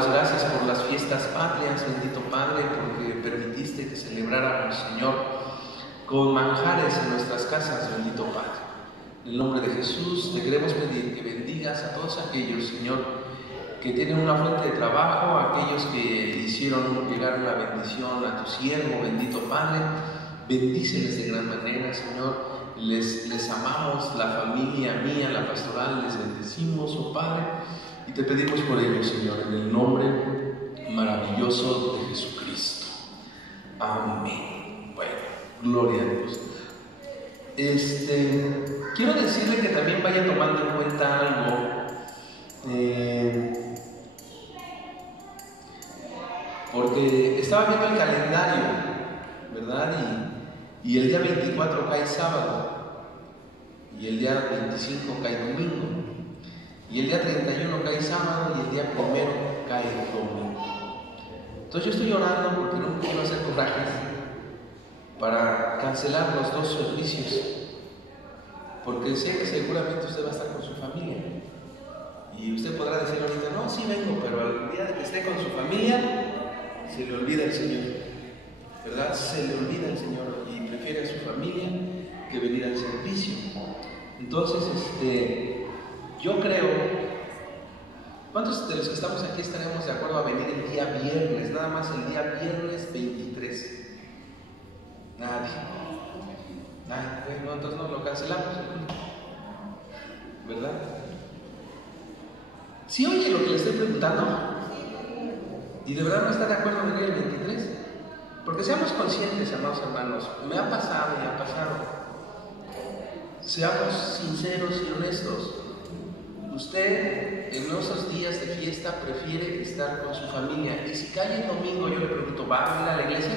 damos gracias por las fiestas patrias, bendito Padre, porque permitiste que celebráramos, Señor, con manjares en nuestras casas, bendito Padre. En el nombre de Jesús te queremos pedir que bendigas a todos aquellos, Señor, que tienen una fuente de trabajo, aquellos que hicieron llegar una bendición a tu siervo, bendito Padre. Bendíceles de gran manera, Señor. Les amamos, la familia mía, la pastoral, les bendecimos, oh Padre, y te pedimos por ellos, Señor, en el nombre maravilloso de Jesucristo. Amén. Bueno, gloria a Dios. Quiero decirle que también vaya tomando en cuenta algo, porque estaba viendo el calendario, ¿verdad? Y el día 24 cae sábado, y el día 25 cae domingo, y el día 31 cae sábado, y el día 1 cae domingo. Entonces yo estoy orando porque no quiero hacer corajes para cancelar los dos servicios, porque sé que seguramente usted va a estar con su familia, y usted podrá decir ahorita, no, sí vengo, pero al día de que esté con su familia, se le olvida el Señor, ¿verdad? Se le olvida el Señor y prefiere a su familia que venir al servicio. Entonces, yo creo, ¿cuántos de los que estamos aquí estaremos de acuerdo a venir el día viernes? Nada más el día viernes 23. Nadie. Bueno, entonces no lo cancelamos, ¿verdad? ¿Sí oye lo que le estoy preguntando? ¿Y de verdad no está de acuerdo en venir el 23? Porque seamos conscientes, amados hermanos, me ha pasado. Seamos sinceros y honestos. Usted en esos días de fiesta prefiere estar con su familia, y si cae el domingo, yo le pregunto, ¿va a venir a la iglesia?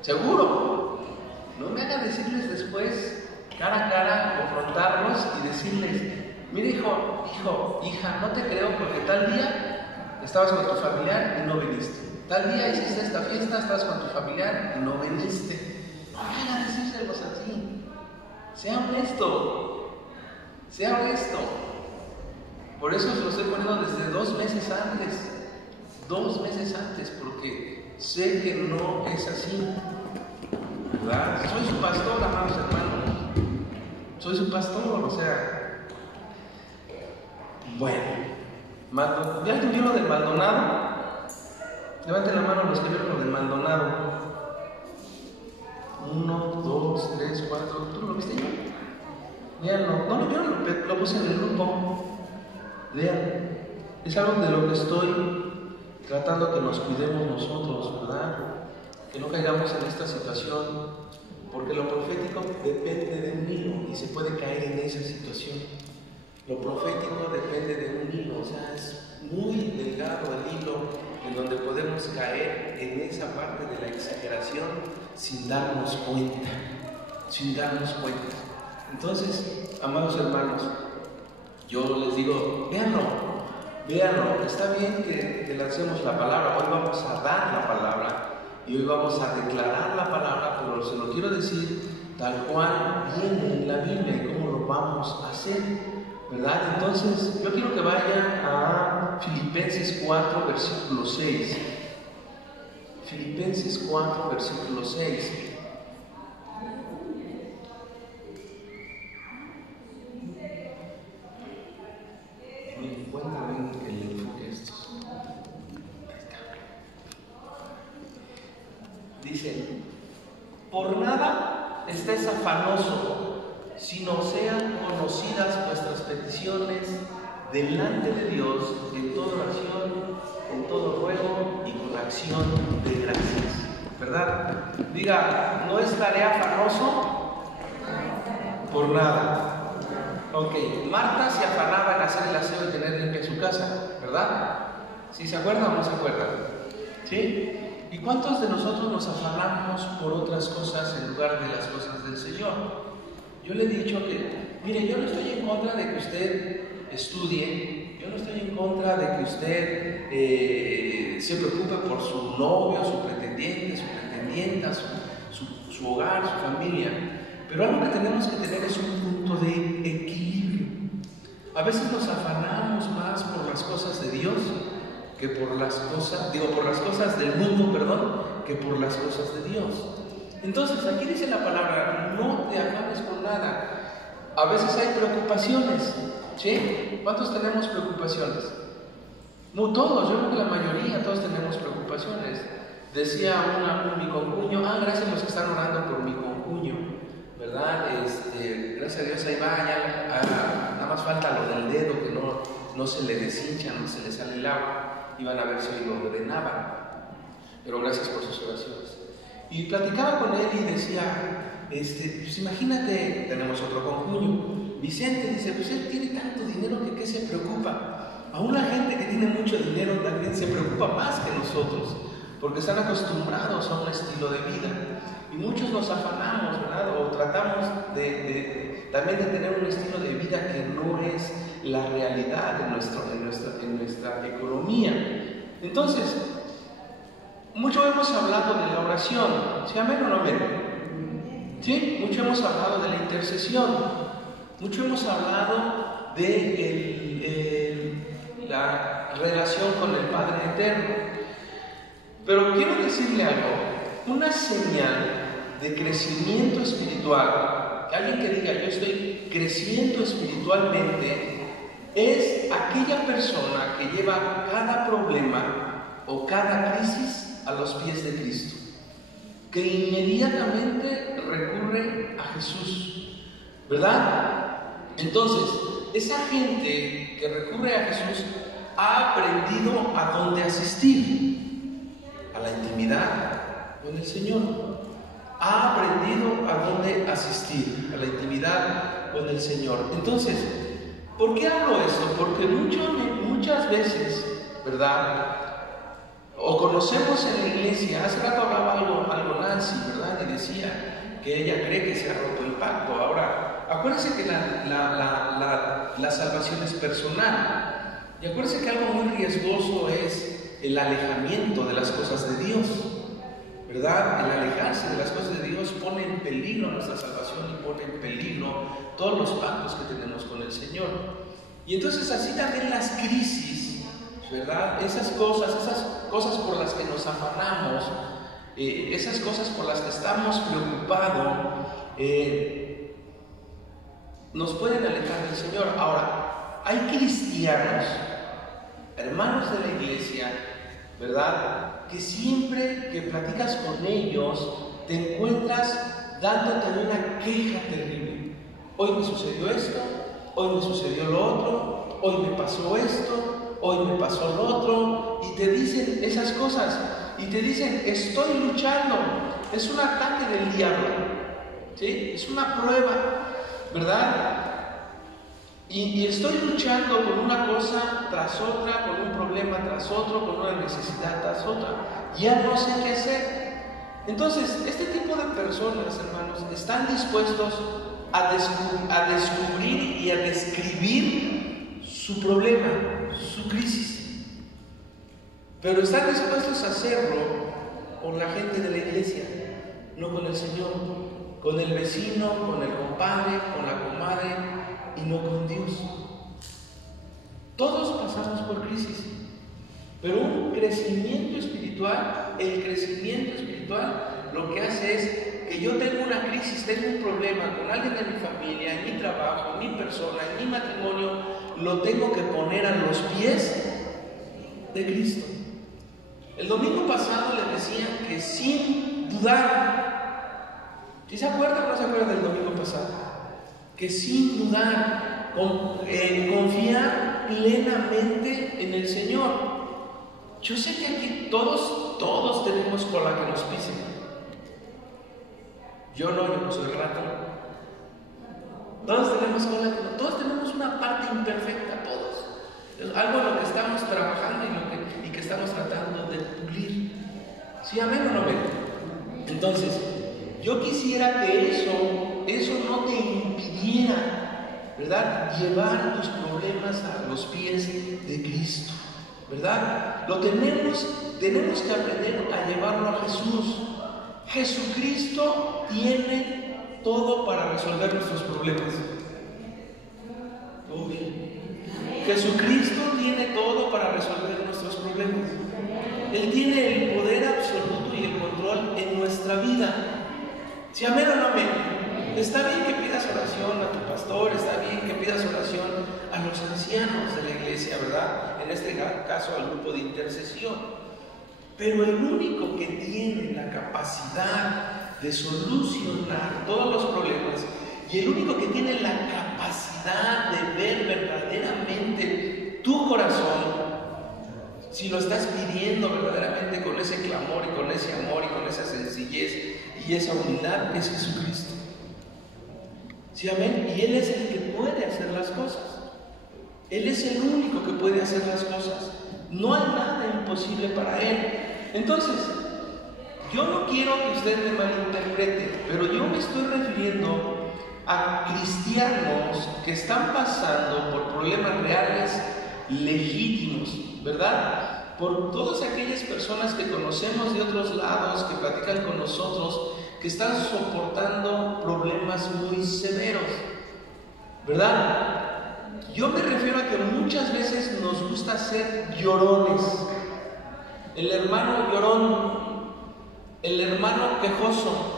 ¿Seguro? No me haga decirles después, cara a cara, confrontarlos y decirles, mire hijo, hija, no te creo porque tal día estabas con tu familiar y no viniste. Tal día hiciste esta fiesta, estabas con tu familiar y no viniste. No vayan a decírselos así. Sea honesto. Por eso se lo estoy poniendo desde 2 meses antes. 2 meses antes, porque sé que no es así, ¿verdad? Soy su pastor, amados hermanos. Soy su pastor, o sea. Bueno, ¿ya entendieron lo del Maldonado? Levanten la mano los que vieron lo del Maldonado. 1, 2, 3, 4. ¿Tú lo viste ya? Véanlo. No lo vieron, lo puse en el grupo. Vean. Es algo de lo que estoy tratando que nos cuidemos nosotros, ¿verdad? Que no caigamos en esta situación, porque lo profético depende de un hilo y se puede caer en esa situación. Lo profético depende de un hilo, o sea, es muy delgado el hilo en donde podemos caer en esa parte de la exageración sin darnos cuenta. Entonces, amados hermanos, yo les digo, véanlo. Está bien que lancemos la palabra. Hoy vamos a dar la palabra y hoy vamos a declarar la palabra, pero se lo quiero decir tal cual viene en la Biblia y cómo lo vamos a hacer, ¿verdad? Entonces, yo quiero que vayan a Filipenses 4, versículo 6. Filipenses 4, versículo 6. Dice, por nada estés afanoso, sino sean conocidas vuestras peticiones delante de Dios en toda oración, en todo ruego y con acción de gracias. ¿Verdad? Diga, no estaré afanoso por nada. Ok, Marta se afanaba en hacer el aseo y tener limpia su casa, ¿verdad? ¿Sí se acuerdan o no se acuerdan? ¿Sí? ¿Y cuántos de nosotros nos afanamos por otras cosas en lugar de las cosas del Señor? Yo le he dicho que, mire, yo no estoy en contra de que usted estudie, yo no estoy en contra de que usted se preocupe por su novio, su pretendiente, su pretendienta, su hogar, su familia, pero algo que tenemos que tener es un punto de equilibrio. A veces nos afanamos más que por las cosas, por las cosas del mundo, perdón, que por las cosas de Dios. Entonces, aquí dice la palabra, no te afanes por nada. A veces hay preocupaciones, ¿sí? ¿Cuántos tenemos preocupaciones? No todos, yo creo que la mayoría, todos tenemos preocupaciones. Decía mi concuño, gracias a los que están orando por mi concuño, ¿verdad? Gracias a Dios ahí va, ya nada más falta lo del dedo, que no se le deshincha, no se le sale el agua. Iban a ver si hoy lo drenaban, pero gracias por sus oraciones. Y platicaba con él y decía, pues imagínate, tenemos otro concuño, Vicente, dice, pues él tiene tanto dinero que ¿qué se preocupa? Aún la gente que tiene mucho dinero también se preocupa más que nosotros, porque están acostumbrados a un estilo de vida. Y muchos nos afanamos, ¿verdad? O tratamos también de tener un estilo de vida que no es la realidad en nuestra economía. Entonces, mucho hemos hablado de la oración, ¿sí, amén o no amén? ¿Sí? Mucho hemos hablado de la intercesión, mucho hemos hablado de la relación con el Padre Eterno. Pero quiero decirle algo, una señal de crecimiento espiritual, alguien que diga yo estoy creciendo espiritualmente, es aquella persona que lleva cada problema o cada crisis a los pies de Cristo, que inmediatamente recurre a Jesús, ¿verdad? Entonces, esa gente que recurre a Jesús ha aprendido a dónde asistir, a la intimidad con el Señor. Ha aprendido a dónde asistir, a la intimidad con el Señor. Entonces, ¿por qué hablo esto? Porque muchas veces, ¿verdad? O conocemos en la iglesia, hace rato hablaba algo Nancy, ¿verdad? Y decía que ella cree que se ha roto el pacto. Ahora, acuérdense que la salvación es personal. Y acuérdense que algo muy riesgoso es el alejamiento de las cosas de Dios, ¿verdad? El alejarse de las cosas de Dios pone en peligro nuestra salvación y pone en peligro todos los pactos que tenemos con el Señor. Y entonces así también las crisis, ¿verdad? Esas cosas por las que nos afanamos, esas cosas por las que estamos preocupados, nos pueden alejar del Señor. Ahora, hay cristianos, hermanos de la iglesia, ¿verdad? Que siempre que platicas con ellos, te encuentras dándote una queja terrible. Hoy me sucedió esto, hoy me sucedió lo otro, hoy me pasó esto, hoy me pasó lo otro, y te dicen esas cosas, y te dicen, estoy luchando, es un ataque del diablo, ¿sí? Es una prueba, ¿verdad? Y estoy luchando con una cosa tras otra, con un problema tras otro, con una necesidad tras otra, ya no sé qué hacer. Entonces, este tipo de personas, hermanos, están dispuestos a descubrir y a describir su problema, su crisis, pero están dispuestos a hacerlo con la gente de la iglesia, no con el Señor, con el vecino, con el compadre, con la comadre, y no con Dios. Todos pasamos por crisis, pero un crecimiento espiritual, el crecimiento espiritual lo que hace es que yo tengo una crisis, tengo un problema con alguien de mi familia, en mi trabajo, en mi persona, en mi matrimonio, lo tengo que poner a los pies de Cristo. El domingo pasado les decía que sin dudar, ¿sí se acuerdan o no se acuerdan del domingo pasado? Que sin dudar, confiar plenamente en el Señor. Yo sé que aquí todos tenemos cola que nos pisen. Yo no soy rato. Todos tenemos cola, todos tenemos una parte imperfecta, todos. Algo en lo que estamos trabajando y que estamos tratando de pulir. ¿Sí, amén o no amén? Entonces, yo quisiera que eso no te impidiera, ¿verdad?, llevar tus problemas a los pies de Cristo, ¿verdad? Tenemos que aprender a llevarlo a Jesús. Jesucristo tiene todo para resolver nuestros problemas. Jesucristo tiene tiene todo para resolver nuestros problemas. Él tiene el poder absoluto y el control en nuestra vida. ¿Sí, amén o no amén? Está bien que pidas oración a tu pastor, está bien que pidas oración a los ancianos de la iglesia, ¿verdad? En este caso al grupo de intercesión. Pero el único que tiene la capacidad de solucionar todos los problemas y el único que tiene la capacidad de ver verdaderamente tu corazón, si lo estás pidiendo verdaderamente con ese clamor y con ese amor y con esa sencillez y esa humildad, es Jesucristo. ¿Sí, amén? Y Él es el que puede hacer las cosas. Él es el único que puede hacer las cosas. No hay nada imposible para Él. Entonces, yo no quiero que usted me malinterprete, pero yo me estoy refiriendo a cristianos que están pasando por problemas reales, legítimos, ¿verdad? Por todas aquellas personas que conocemos de otros lados, que platican con nosotros, que están soportando problemas muy severos, ¿verdad? Yo me refiero a que muchas veces nos gusta ser llorones. El hermano llorón, el hermano quejoso,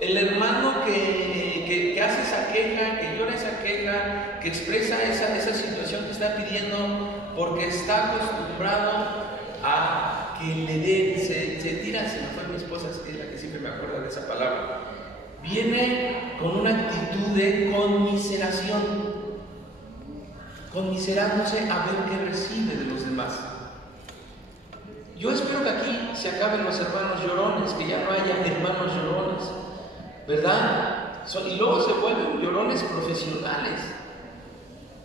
el hermano que hace esa queja, que llora esa queja, que expresa esa situación que está pidiendo porque está acostumbrado a que le den, se tira, se me fue mi esposa, es la que siempre me acuerda de esa palabra. Viene con una actitud de conmiseración, conmiserándose a ver qué recibe de los demás. Yo espero que aquí se acaben los hermanos llorones, que ya no haya hermanos llorones, ¿verdad? Y luego se vuelven llorones profesionales.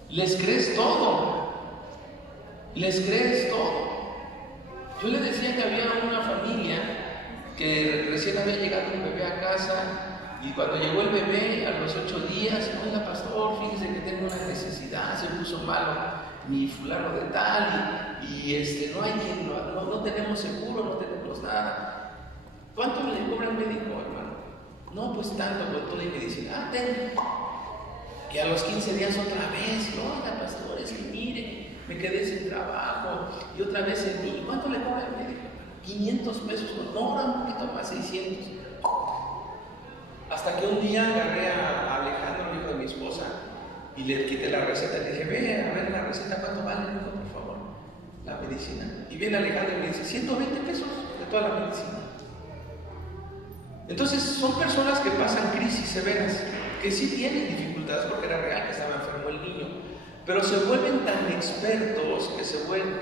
Les crees todo. Les crees todo. Yo le decía que había una familia que recién había llegado un bebé a casa y cuando llegó el bebé a los 8 días, oiga pastor, fíjese que tengo una necesidad, se puso malo mi fulano de tal y no hay quien, no tenemos seguro, no tenemos nada. ¿Cuánto le cobra el médico, hermano? No, pues tanto con toda la medicina. Que a los 15 días otra vez, oiga pastor, es que mire, me quedé sin trabajo y otra vez el niño. ¿Cuánto le cobra el médico? 500 pesos, no, ahora un poquito más, 600. Hasta que un día agarré a Alejandro, el hijo de mi esposa, y le quité la receta. Le dije, ve a ver la receta, ¿cuánto vale? Le dijo, por favor, la medicina. Y viene Alejandro y me dice, 120 pesos de toda la medicina. Entonces son personas que pasan crisis severas, que sí tienen dificultades porque era real que estaba enfermo el niño, pero se vuelven tan expertos que se vuelven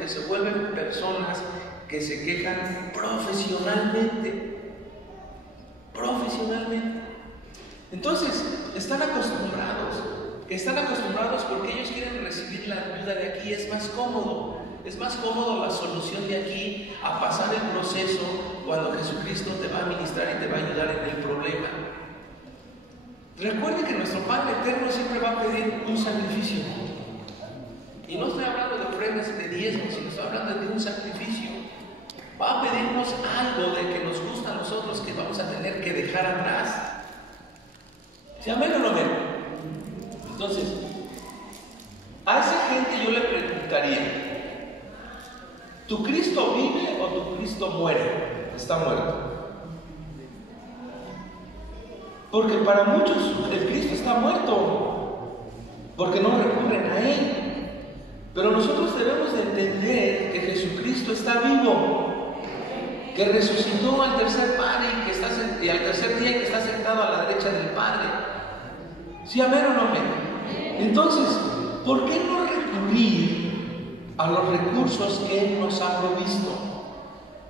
personas que se quejan profesionalmente. Entonces están acostumbrados porque ellos quieren recibir la ayuda de aquí. Es más cómodo la solución de aquí a pasar el proceso cuando Jesucristo te va a ministrar y te va a ayudar en el problema. Recuerde que nuestro Padre Eterno siempre va a pedir un sacrificio. Y no estoy hablando de ofrendas y de diezmos, sino estoy hablando de un sacrificio. Va a pedirnos algo de que nos gusta a nosotros que vamos a tener que dejar atrás. ¿Sí, amén o no amén? Entonces, a esa gente yo le preguntaría, ¿tu Cristo vive o tu Cristo muere? Está muerto. Porque para muchos el Cristo está muerto, porque no recurren a Él. Pero nosotros debemos de entender que Jesucristo está vivo, que resucitó al tercer día que está sentado a la derecha del Padre. ¿Sí, amén o no amén? Entonces, ¿por qué no recurrir a los recursos que Él nos ha provisto?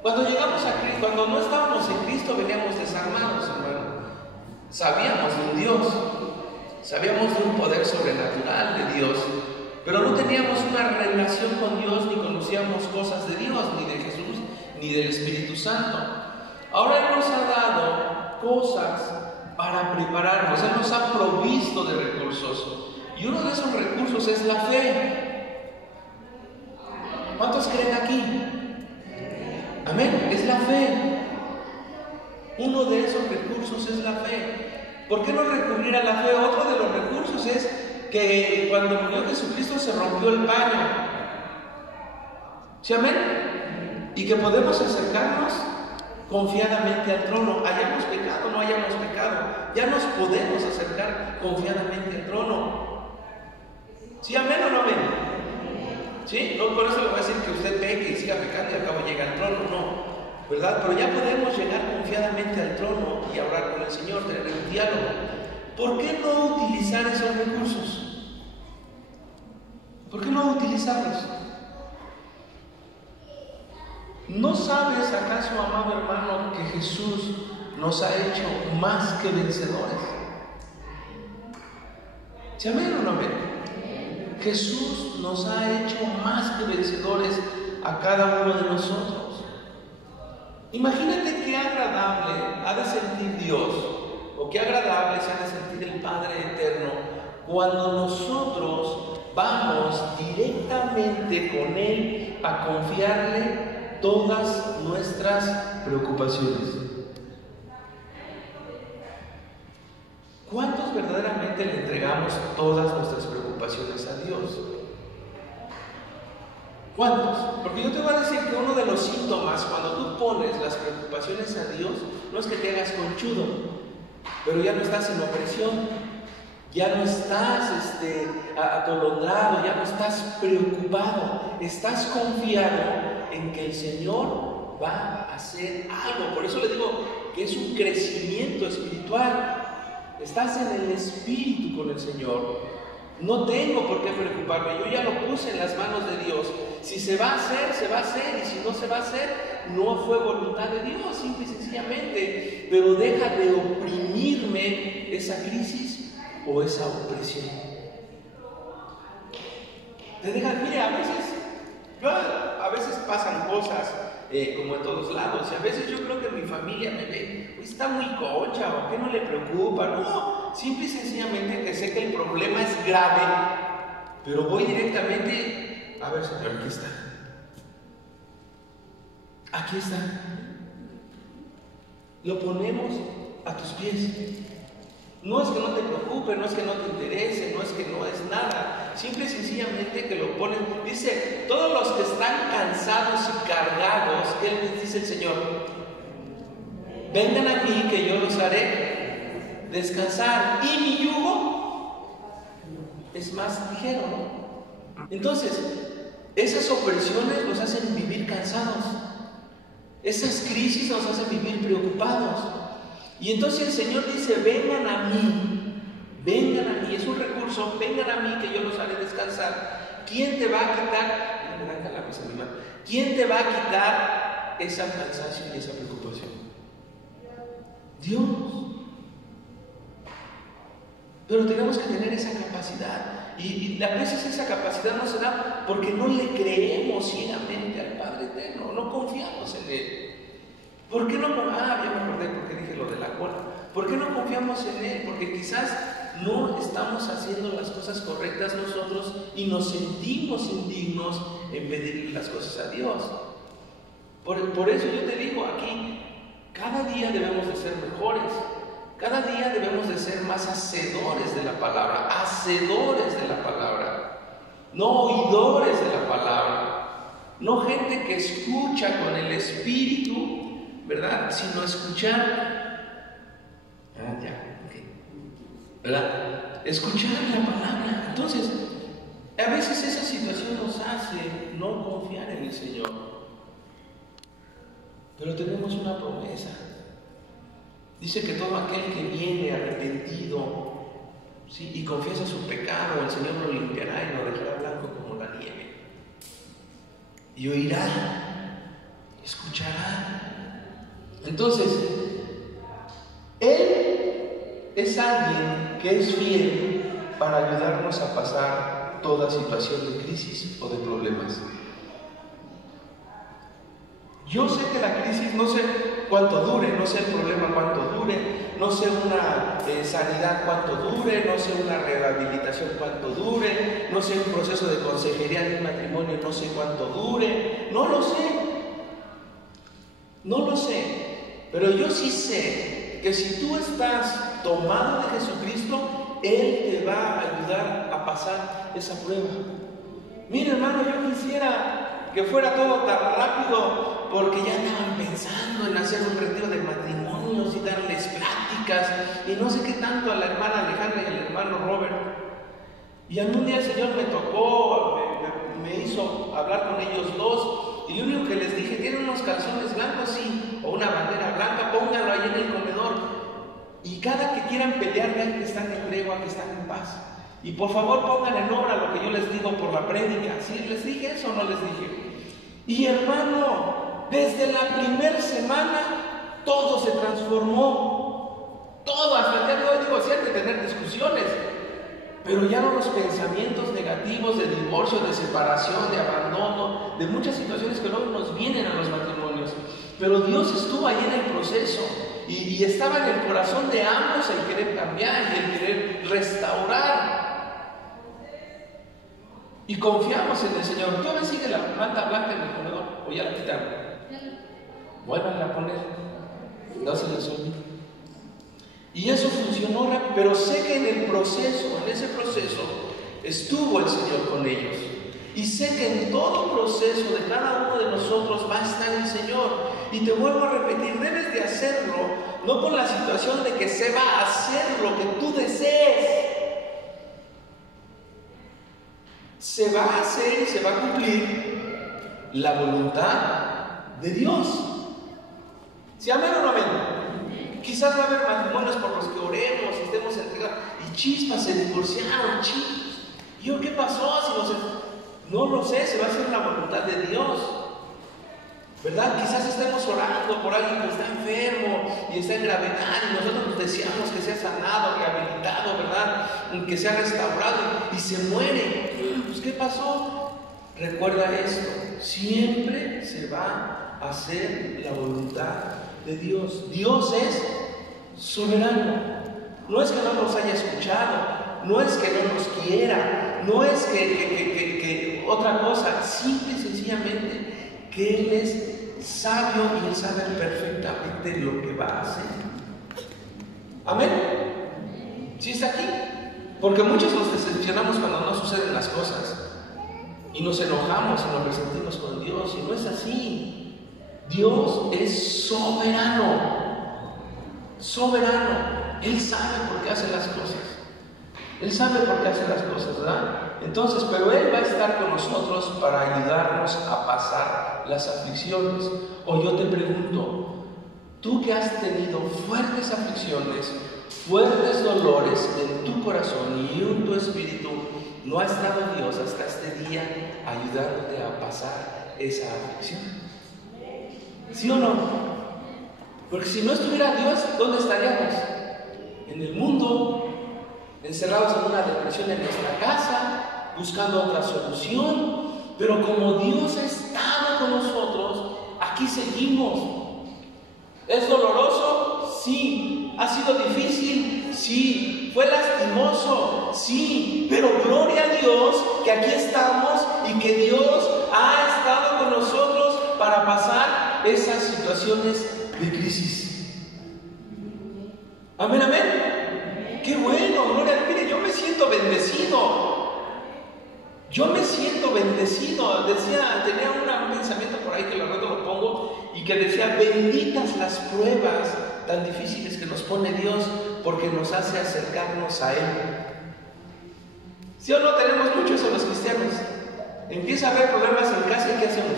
Cuando llegamos a Cristo, cuando no estábamos en Cristo, veníamos desarmados, hermano. Sabíamos de un Dios, sabíamos de un poder sobrenatural de Dios, pero no teníamos una relación con Dios, ni conocíamos cosas de Dios, ni de Jesús, ni del Espíritu Santo. Ahora Él nos ha dado cosas para prepararnos. Él nos ha provisto de recursos, y uno de esos recursos es la fe. ¿Cuántos creen aquí? Amén, es la fe. Uno de esos recursos es la fe. ¿Por qué no recurrir a la fe? Otro de los recursos es que cuando murió Jesucristo se rompió el paño. ¿Sí, amén? Y que podemos acercarnos confiadamente al trono, hayamos pecado o no hayamos pecado, ya nos podemos acercar confiadamente al trono. ¿Sí, amén o no amén? ¿Sí? No, por eso le voy a decir que usted peque y siga pecando y al cabo llega al trono, no, ¿verdad? Pero ya podemos llegar confiadamente al trono y hablar con el Señor, tener un diálogo. ¿Por qué no utilizar esos recursos? ¿Por qué no utilizarlos? ¿No sabes acaso, amado hermano, que Jesús nos ha hecho más que vencedores? ¿Sí, amén o no amén? Jesús nos ha hecho más que vencedores a cada uno de nosotros. Imagínate qué agradable ha de sentir Dios, o qué agradable se ha de sentir el Padre Eterno, cuando nosotros vamos directamente con Él a confiarle todas nuestras preocupaciones. ¿Cuántos verdaderamente le entregamos todas nuestras preocupaciones a Dios? ¿Cuántos? Porque yo te voy a decir que uno de los síntomas cuando tú pones las preocupaciones a Dios no es que te hagas conchudo, pero ya no estás en opresión, ya no estás atolondrado, ya no estás preocupado, estás confiado en que el Señor va a hacer algo. Por eso le digo que es un crecimiento espiritual. Estás en el Espíritu con el Señor. No tengo por qué preocuparme, yo ya lo puse en las manos de Dios. Si se va a hacer, se va a hacer, y si no se va a hacer, no fue voluntad de Dios, simple y sencillamente. Pero deja de oprimirme esa crisis o esa opresión. Te deja, mire, a veces pasan cosas como en todos lados, y a veces yo creo que mi familia me ve, está muy concha, o que no le preocupa. No, simple y sencillamente que sé que el problema es grave, pero voy directamente, a ver, Señor, aquí está. Aquí está. Lo ponemos a tus pies. No es que no te preocupe, no es que no te interese, no es que no es nada. Simple y sencillamente que lo ponen. Dice, todos los que están cansados y cargados, ¿qué les dice el Señor? Vengan a mí que yo los haré descansar. Y mi yugo es más ligero, ¿no? Entonces, esas opresiones nos hacen vivir cansados. Esas crisis nos hacen vivir preocupados. Y entonces el Señor dice, vengan a mí, es un recurso, vengan a mí que yo los haré descansar. ¿Quién te va a quitar? ¿Quién te va a quitar esa cansancio y esa preocupación? Dios. Pero tenemos que tener esa capacidad. Y a veces esa capacidad no se da porque no le creemos ciegamente al Padre Eterno, no confiamos en Él. ¿Por qué no? Ya me acordé porque dije lo de la cola. ¿Por qué no confiamos en Él? Porque quizás no estamos haciendo las cosas correctas nosotros y nos sentimos indignos en pedirle las cosas a Dios. Por eso yo te digo aquí, cada día debemos de ser mejores. Cada día debemos de ser más hacedores de la palabra, no oidores de la palabra, no gente que escucha con el espíritu, ¿verdad? Sino escuchar, ¿verdad? Escuchar la palabra. Entonces, a veces esa situación nos hace no confiar en el Señor, pero tenemos una promesa. Dice que todo aquel que viene arrepentido, ¿sí?, y confiesa su pecado, el Señor lo limpiará y lo dejará blanco como la nieve. Y oirá, escuchará. Entonces, Él es alguien que es fiel para ayudarnos a pasar toda situación de crisis o de problemas. Yo sé que la crisis, no sé cuánto dure, no sé el problema cuánto dure, no sé una sanidad cuánto dure, no sé una rehabilitación cuánto dure, no sé un proceso de consejería de un matrimonio, no sé cuánto dure, no lo sé, pero yo sí sé que si tú estás tomado de Jesucristo, Él te va a ayudar a pasar esa prueba. Mira, hermano, yo quisiera que fuera todo tan rápido, porque ya estaban pensando en hacer un retiro de matrimonios y darles pláticas y no sé qué tanto a la hermana Alejandra y al hermano Robert. Y algún día el Señor me tocó, me hizo hablar con ellos dos, y lo único que les dije: ¿tienen unos calzones blancos? Sí, o una bandera blanca, pónganlo ahí en el comedor, y cada que quieran pelear, vean que están en tregua, que están en paz, y por favor pongan en obra lo que yo les digo por la prédica. ¿Sí les dije eso o no les dije? Y hermano, desde la primera semana todo se transformó, todo, hasta el día de hoy. Digo, sí hay que tener discusiones, pero ya no los pensamientos negativos de divorcio, de separación, de abandono, de muchas situaciones que luego nos vienen a los matrimonios. Pero Dios estuvo ahí en el proceso y estaba en el corazón de ambos el querer cambiar y el querer restaurar. Y confiamos en el Señor. ¿Todavía sigue la manta blanca en el comedor o ya la quitaron? Vuelvan a poner, no se les olvide. Y eso funcionó, pero sé que en ese proceso, estuvo el Señor con ellos. Y sé que en todo proceso de cada uno de nosotros va a estar el Señor. Y te vuelvo a repetir, debes de hacerlo, no con la situación de que se va a hacer lo que tú desees. Se va a hacer y se va a cumplir la voluntad de Dios. ¿Sí, amén o no amén? Quizás va a haber matrimonios por los que oremos, estemos entregados, y chispas, se divorciaron, chispas. ¿Y yo qué pasó? No lo sé, se va a hacer la voluntad de Dios, ¿verdad? Quizás estemos orando por alguien que está enfermo y está en gravedad, y nosotros nos deseamos que sea sanado, rehabilitado, ¿verdad? Que sea restaurado, y se muere. Pues, ¿qué pasó? Recuerda esto: siempre se va a hacer la voluntad de Dios. Dios es soberano. No es que no nos haya escuchado, no es que no nos quiera, no es que otra cosa, simple y sencillamente que Él es sabio y Él sabe perfectamente lo que va a hacer. Amén. ¿Sí está aquí? Porque muchos nos decepcionamos cuando no suceden las cosas y nos enojamos y nos resentimos con Dios, y no es así. Dios es soberano, soberano. Él sabe por qué hace las cosas. Él sabe por qué hace las cosas, ¿verdad? Entonces, pero Él va a estar con nosotros para ayudarnos a pasar las aflicciones. O yo te pregunto, tú que has tenido fuertes aflicciones, fuertes dolores en tu corazón y en tu espíritu, ¿no ha estado Dios hasta este día ayudándote a pasar esa aflicción? ¿Sí o no? Porque si no estuviera Dios, ¿dónde estaríamos? En el mundo, encerrados en una depresión en nuestra casa, buscando otra solución. Pero como Dios ha estado con nosotros, aquí seguimos. ¿Es doloroso? Sí. ¿Ha sido difícil? Sí. ¿Fue lastimoso? Sí. Pero gloria a Dios que aquí estamos y que Dios ha estado con nosotros para pasar esas situaciones de crisis. Amén, amén. Qué bueno, gloria a Dios. Mire, yo me siento bendecido. Yo me siento bendecido. Tenía un pensamiento por ahí que la rato lo pongo y que decía: benditas las pruebas tan difíciles que nos pone Dios, porque nos hace acercarnos a Él. ¿Sí o no? Tenemos mucho eso los cristianos. Empieza a haber problemas en casa y ¿qué hacemos?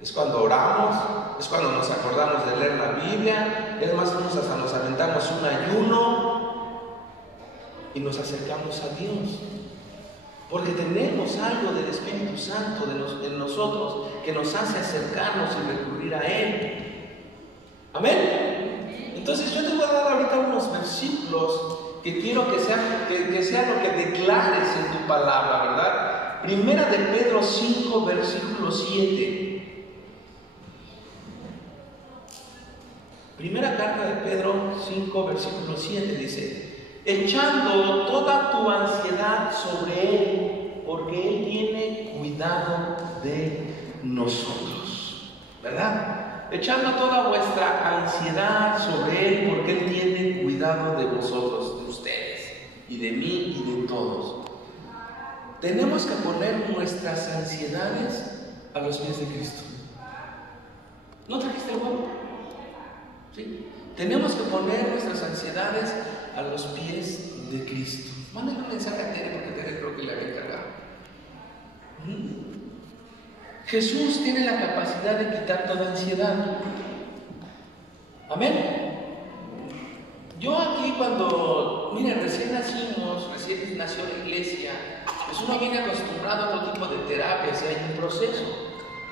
Es cuando oramos, es cuando nos acordamos de leer la Biblia, es más, hasta nos aventamos un ayuno y nos acercamos a Dios. Porque tenemos algo del Espíritu Santo en nosotros que nos hace acercarnos y recurrir a Él. Amén. Entonces yo te voy a dar ahorita unos versículos que quiero que sea lo que declares en tu palabra, ¿verdad? Primera de Pedro 5, versículo 7. Primera carta de Pedro 5, versículo 7 dice: echando toda tu ansiedad sobre Él, porque Él tiene cuidado de nosotros. ¿Verdad? Echando toda vuestra ansiedad sobre Él, porque Él tiene cuidado de vosotros, de ustedes, y de mí y de todos. Tenemos que poner nuestras ansiedades a los pies de Cristo. ¿No trajiste el huevo? ¿Sí? Tenemos que poner nuestras ansiedades a los pies de Cristo. Mándale un mensaje a Tere, porque Tere creo que le había encargado. Jesús tiene la capacidad de quitar toda ansiedad. Amén. Yo aquí cuando, miren, recién nació la iglesia, pues uno viene acostumbrado a otro tipo de terapias y hay un proceso,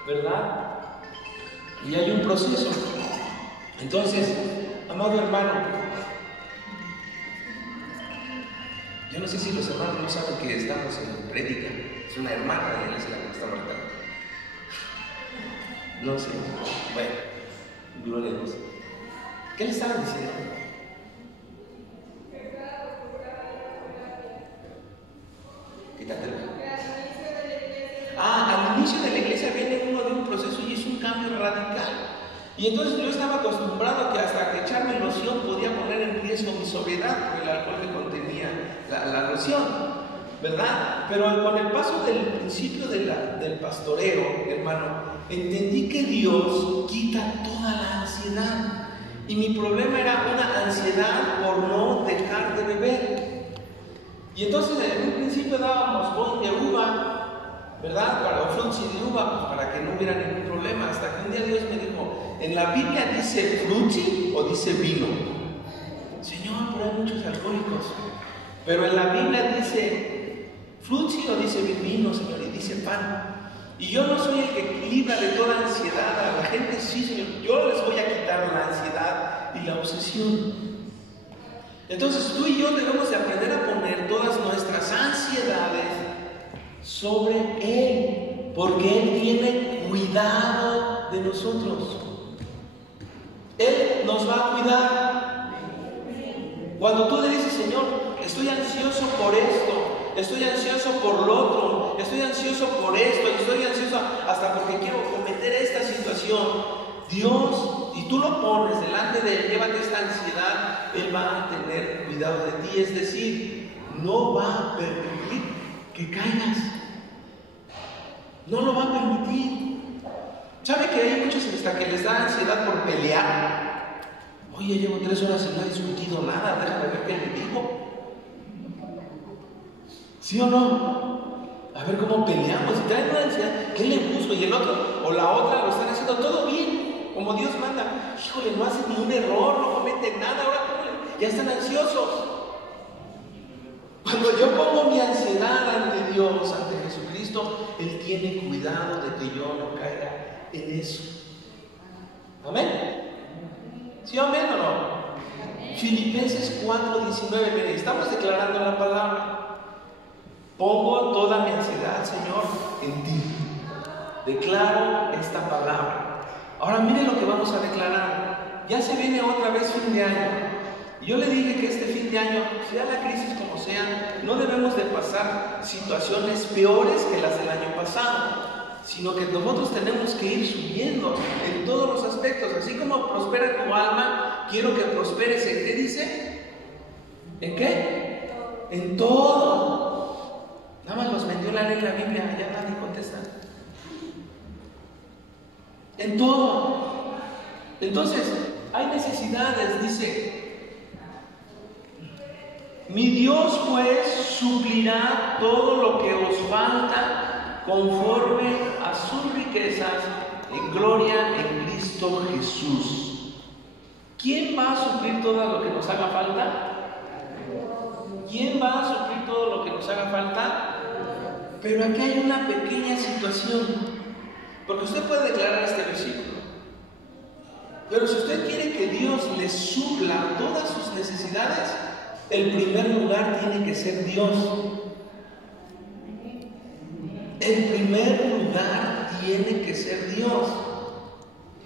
¿verdad? Y hay un proceso. Entonces, amado hermano, yo no sé si los hermanos no saben que estamos en prédica. Es una hermana de la iglesia la que me está marcando. No sé. Bueno, gloria a Dios. ¿Qué le estaban diciendo? Quítatelo. Al inicio de la iglesia viene uno de un proceso y es un cambio radical. Y entonces yo estaba acostumbrado a que hasta que echarme loción podía poner en riesgo mi sobriedad por el alcohol que contenía la loción, ¿verdad? Pero con el paso del principio del pastoreo, hermano, entendí que Dios quita toda la ansiedad. Y mi problema era una ansiedad por no dejar de beber. Y entonces en un principio dábamos boing de uva, ¿verdad? O frutti de uva, pues para que no hubiera ningún problema. Hasta que un día Dios me dijo, ¿en la Biblia dice frutti o dice vino? Señor, pero hay muchos alcohólicos. Pero en la Biblia dice frutti o dice vino, Señor, y dice pan. Y yo no soy el que libra de toda ansiedad. A la gente sí, Señor. Yo les voy a quitar la ansiedad y la obsesión. Entonces tú y yo debemos de aprender a poner todas nuestras ansiedades sobre Él, porque Él tiene cuidado de nosotros. Él nos va a cuidar. Cuando tú le dices, Señor, estoy ansioso por esto, estoy ansioso por lo otro, estoy ansioso por esto, estoy ansioso hasta porque quiero cometer esta situación, Dios, y tú lo pones delante de Él, llévate esta ansiedad, Él va a tener cuidado de ti, es decir, no va a permitir que caigas, no lo va a permitir. ¿Sabe que hay muchos hasta que les da ansiedad por pelear? Oye, llevo 3 horas y no he discutido nada, déjame ver qué le digo. ¿Sí o no? A ver cómo peleamos. Y traen una ansiedad, ¿qué le busco? Y el otro o la otra lo están haciendo todo bien, como Dios manda. Híjole, no hacen ni un error, no cometen nada, ahora ¿cómo? Ya están ansiosos. Cuando yo pongo mi ansiedad ante Dios, ante Jesucristo, Él tiene cuidado de que yo no caiga en eso. ¿Amén? ¿Sí o amén o no? Filipenses 4:19, mire, estamos declarando la palabra. Pongo toda mi ansiedad, Señor, en ti. Declaro esta palabra. Ahora mire lo que vamos a declarar. Ya se viene otra vez fin de año. Yo le dije que este fin de año, sea la crisis como sea, no debemos de pasar situaciones peores que las del año pasado, sino que nosotros tenemos que ir subiendo en todos los aspectos. Así como prospera tu alma, quiero que prosperes en ¿qué dice? ¿En qué? En todo. Nada más los metió la ley en la Biblia, ya nadie contesta. En todo. Entonces, hay necesidades, dice. Mi Dios pues suplirá todo lo que os falta conforme a sus riquezas en gloria en Cristo Jesús. ¿Quién va a suplir todo lo que nos haga falta? ¿Quién va a suplir todo lo que nos haga falta? Pero aquí hay una pequeña situación, porque usted puede declarar este versículo, pero si usted quiere que Dios le supla todas sus necesidades, el primer lugar tiene que ser Dios. El primer lugar tiene que ser Dios.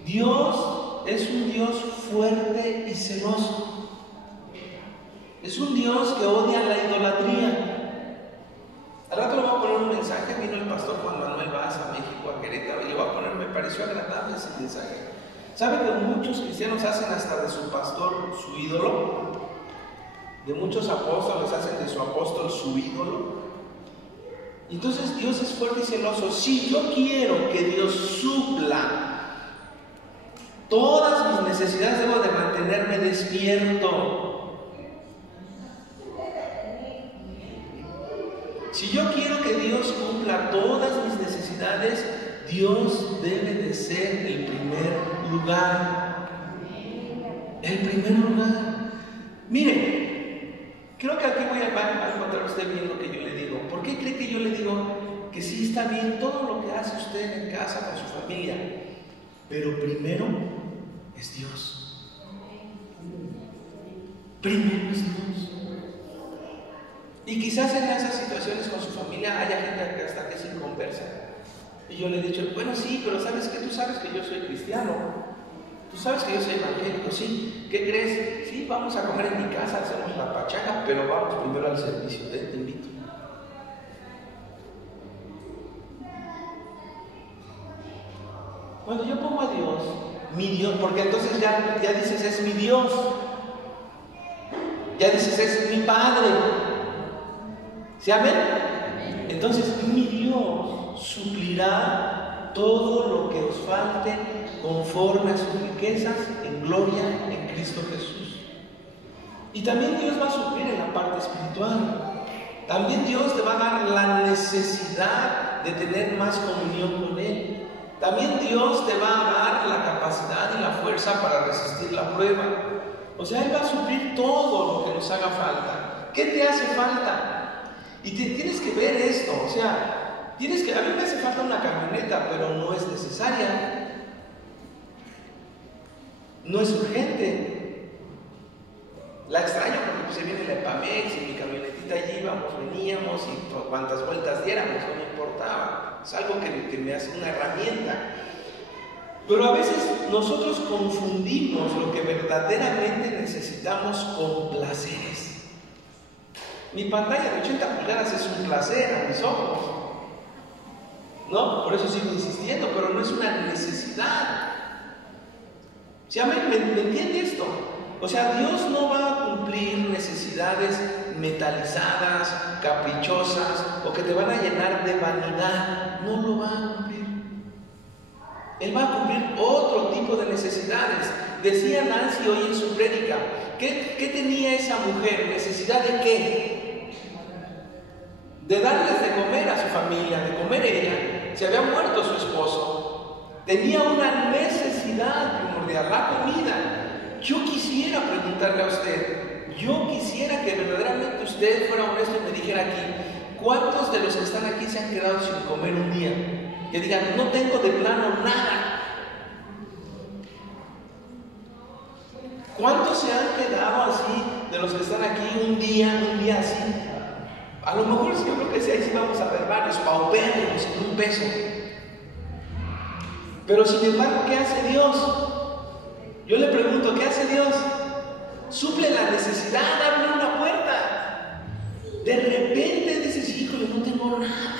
Dios es un Dios fuerte y celoso. Es un Dios que odia la idolatría. Al rato le voy a poner un mensaje. Vino el pastor Juan Manuel Vaz a México, a Querétaro, y le voy a poner, me pareció agradable ese mensaje. ¿Sabe que muchos cristianos hacen hasta de su pastor su ídolo? De muchos apóstoles hacen de su apóstol su ídolo. Entonces Dios es fuerte y celoso. Si yo quiero que Dios supla todas mis necesidades, debo de mantenerme despierto. Si yo quiero que Dios cumpla todas mis necesidades, Dios debe de ser el primer lugar. El primer lugar. Miren, creo que aquí va a encontrar usted bien lo que yo le digo. ¿Por qué cree que yo le digo que sí está bien todo lo que hace usted en casa con su familia? Pero primero es Dios. Primero es Dios. Y quizás en esas situaciones con su familia haya gente que hasta que es inconversa. Y yo le he dicho, bueno, sí, pero ¿sabes qué? Tú sabes que yo soy cristiano. Tú sabes que yo soy evangélico, sí. ¿Qué crees? Sí, vamos a comer en mi casa, hacemos la pachanga, pero vamos primero al servicio. Te invito. Cuando yo pongo a Dios, mi Dios, porque entonces ya dices, es mi Dios. Ya dices, es mi Padre. ¿Sí, amén? Entonces mi Dios suplirá todo lo que os falte conforme a sus riquezas en gloria en Cristo Jesús. Y también Dios va a suplir en la parte espiritual. También Dios te va a dar la necesidad de tener más comunión con Él. También Dios te va a dar la capacidad y la fuerza para resistir la prueba. O sea, Él va a suplir todo lo que nos haga falta. ¿Qué te hace falta? Y tienes que ver esto, o sea, a mí me hace falta una camioneta, pero no es necesaria, no es urgente. La extraño porque se viene la Epamex y mi camionetita allí íbamos, veníamos y cuantas vueltas diéramos, no me importaba. Es algo que me hace una herramienta. Pero a veces nosotros confundimos lo que verdaderamente necesitamos con placeres. Mi pantalla de 80 pulgadas es un placer a mis ojos, ¿no? Por eso sigo insistiendo, pero no es una necesidad. ¿Sí, amén? ¿Me entiende esto? O sea, Dios no va a cumplir necesidades metalizadas, caprichosas, o que te van a llenar de vanidad. No lo va a cumplir. Él va a cumplir otro tipo de necesidades. Decía Nancy hoy en su prédica, ¿qué tenía esa mujer? ¿Necesidad de qué? De darles de comer a su familia, de comer ella. Se había muerto su esposo. Tenía una necesidad primordial, la comida. Yo quisiera preguntarle a usted, yo quisiera que verdaderamente usted fuera honesto y me dijera aquí, ¿cuántos de los que están aquí se han quedado sin comer un día? Que digan, no tengo de plano nada. ¿Cuántos se han quedado así de los que están aquí un día así? A lo mejor yo creo que sí, ahí sí vamos a ver varios paupérrimos sin un peso. Pero sin embargo, ¿qué hace Dios? Yo le pregunto, ¿qué hace Dios? Suple la necesidad, abre una puerta. De repente dices, híjole, no tengo nada.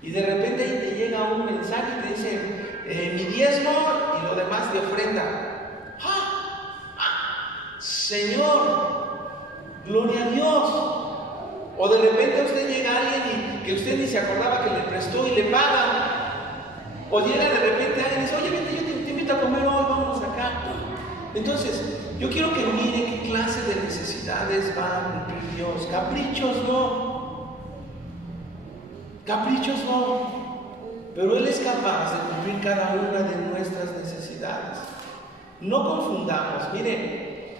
Y de repente ahí te llega un mensaje y te dice, mi diezmo y lo demás de ofrenda. Señor, gloria a Dios. O de repente a usted llega alguien y que usted ni se acordaba que le prestó y le paga. O llega de repente alguien y dice, oye, vente, yo te invito a comer hoy, vamos acá. Entonces, yo quiero que miren qué clase de necesidades va a cumplir Dios. Caprichos no. Caprichos no. Pero Él es capaz de cumplir cada una de nuestras necesidades. No confundamos, miren.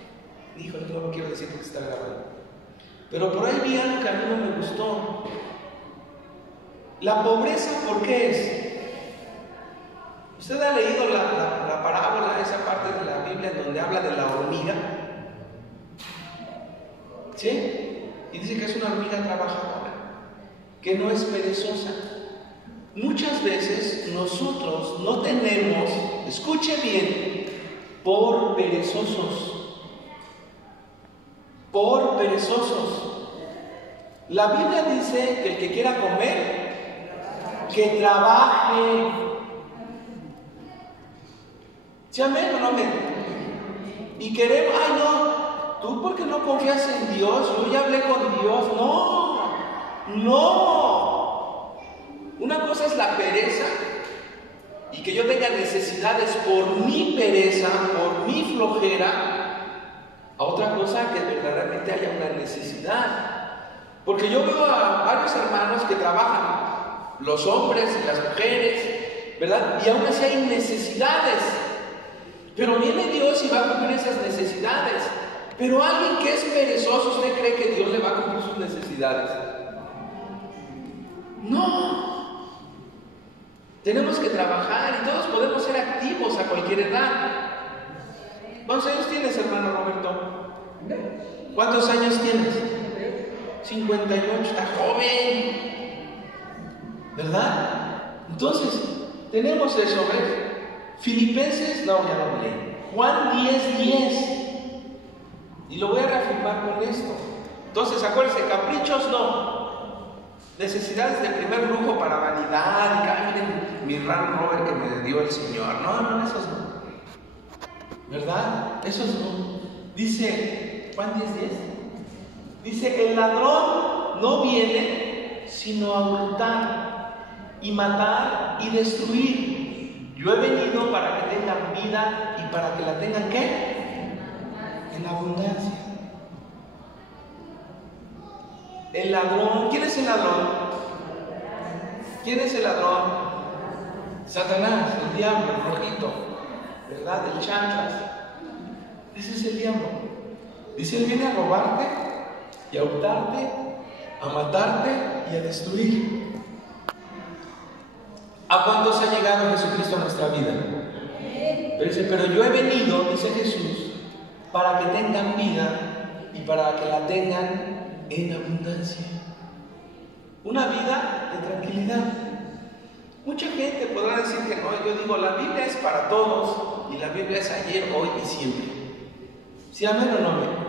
Híjole, no lo quiero decir porque está grabado. Pero por ahí vi algo que a mí no me gustó. La pobreza, ¿por qué es? ¿Usted ha leído la parábola, esa parte de la Biblia en donde habla de la hormiga? ¿Sí? Y dice que es una hormiga trabajadora, que no es perezosa. Muchas veces nosotros no tenemos, escuche bien, por perezosos. Por perezosos. La Biblia dice que el que quiera comer, que trabaje. ¿Sí, amén o no amén? Y queremos, ay no, tú porque no confías en Dios, yo ya hablé con Dios. No, Una cosa es la pereza y que yo tenga necesidades por mi pereza, por mi flojera, a otra cosa que verdaderamente haya una necesidad. Porque yo veo a varios hermanos que trabajan, los hombres y las mujeres, ¿verdad? Y aún así hay necesidades. Pero viene Dios y va a cumplir esas necesidades. Pero alguien que es perezoso, ¿usted cree que Dios le va a cumplir sus necesidades? No. Tenemos que trabajar y todos podemos ser activos a cualquier edad. ¿Cuántos años tienes, hermano Roberto? ¿Cuántos años tienes? 58, está joven, ¿verdad? Entonces, tenemos eso, ¿ves? Filipenses, no, ya lo leí. Juan 10:10. Y lo voy a reafirmar con esto. Entonces, acuérdense, caprichos no. Necesidades de primer lujo para vanidad, y miren mi Range Rover que me dio el Señor. No, esos no. ¿Verdad? Esos no. Dice, Juan 10:10. Dice, el ladrón no viene sino a hurtar y matar y destruir. Yo he venido para que tengan vida y para que la tengan, ¿qué? En abundancia. El ladrón, ¿quién es el ladrón? ¿Quién es el ladrón? Satanás, el diablo, el rojito, ¿verdad? El chanclas. Ese es el diablo. Dice, él viene a robarte y a hurtarte, a matarte y a destruir. ¿A cuántos ha llegado Jesucristo a nuestra vida? Pero dice, pero yo he venido, dice Jesús, para que tengan vida y para que la tengan en abundancia. Una vida de tranquilidad. Mucha gente podrá decir que no. Yo digo, la Biblia es para todos y la Biblia es ayer, hoy y siempre. ¿Sí, amén o no amén?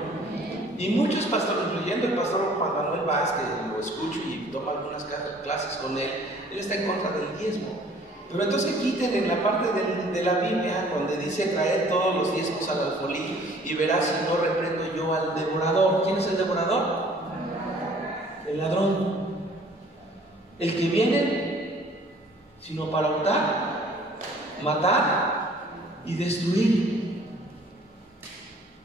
Y muchos pastores, incluyendo el pastor Juan Manuel Vázquez, que lo escucho y tomo algunas clases con él está en contra del diezmo. Pero entonces quiten en la parte de la Biblia donde dice traer todos los diezmos al alfolí y verás si no reprendo yo al devorador. ¿Quién es el devorador? El ladrón. El que viene sino para hurtar, matar y destruir.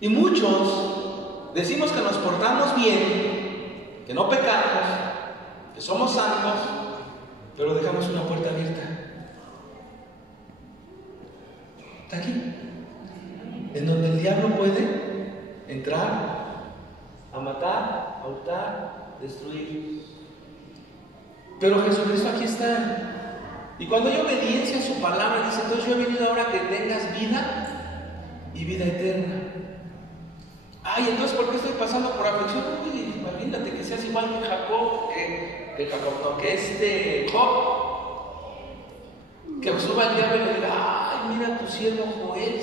Y muchos decimos que nos portamos bien, que no pecamos, que somos santos, pero dejamos una puerta abierta. Está aquí, en donde el diablo puede entrar a matar, a hurtar, destruir. Pero Jesucristo aquí está. Y cuando hay obediencia a su palabra, dice, entonces yo he venido ahora que tengas vida y vida eterna. Ay, entonces ¿por qué estoy pasando por aflicción? Uy, imagínate que seas igual que Jacob, que Job, que suba el diablo y le diga, ay, mira tu siervo Joel,